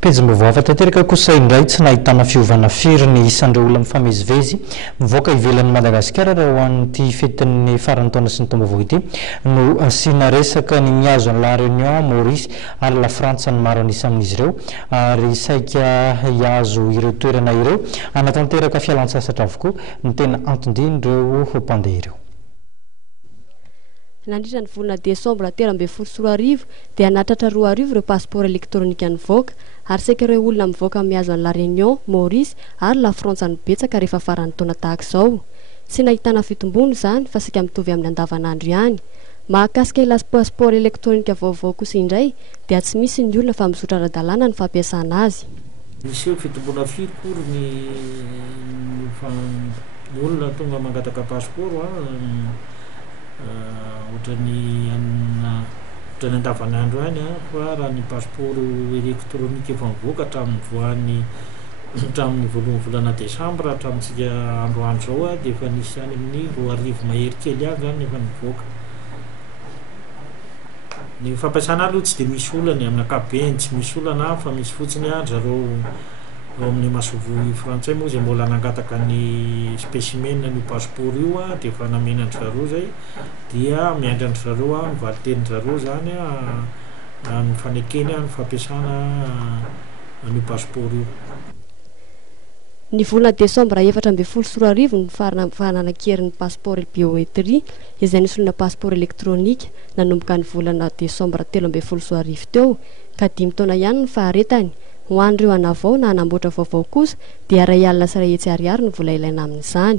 Pejim-baovao tanteraka kosa indray tsy nahitana fiovana firy ny isan'ireo olona mifamezivezy mivoaka ivelan'i Madagasikara raha ho an'ity fetin'ny faran'ny taona sy ny taom-baovao ity no asiana resaka ny mihazo an'i La Réunion, Maurice ary la Frantsa ny maro anisa amin'izy ireo ary saika hihazo ireo toerana ireo hanatanteraka fialan-tsasatra avokoa ny tena antondindreo mpandeha ireo. Nandritra ny volana Desambra 13 dia natratra 2 arivo ireo passeport elektronika nivoaka ary saika ireo olona mivoaka mihazo an'i La Réunion, Maurice ary la Frantsa ny betsaka rehefa faran'ny taona tahaka izao. Tsy nahitana fitombony izany fa saika mitovy amin'ny andavanandro ihany. Mahakasika ilay passeport elektronika vaovao kosa indray dia tsy misy ny olona fa mizotra ara-dalàna ny fampiasana azy. Misy fitombona firy kory ny olona tonga mangataka passeport ohatrany andavanandro any fa raha ny passeport elektronika efa mivoaka hatramin'ny voalohan'ny volana Desambra hatramintsika androandro zao dia efa nisy any amin'ny 2 arivo mahery kely any zany efa mivoaka. Ny fampiasana aloha tsy dia misy olana amin'ny ankapobeny tsy misy olana fa misy fotsiny zareo amin'ny masovo frantsay moa izay mbola nangataka ny spécimen ny passeport io dia efa namenandry zareo zay dia miandry zareo ny valitenin zareo zany ny fanekeny ny fampiasana ny passeport io. Ny volana Desambra 14 ny fahananakerin'ny passeport biométrie izay nisolona passeport elektronika nanomboka ny volana Desambra 13 teo ka 5 taona ihany ny faharetany. Ho an'ireo hanavao na hanamboatra vaovao kosa dia 2 alina sy 2 hetsy ariary ny vola ilaina amin'izany.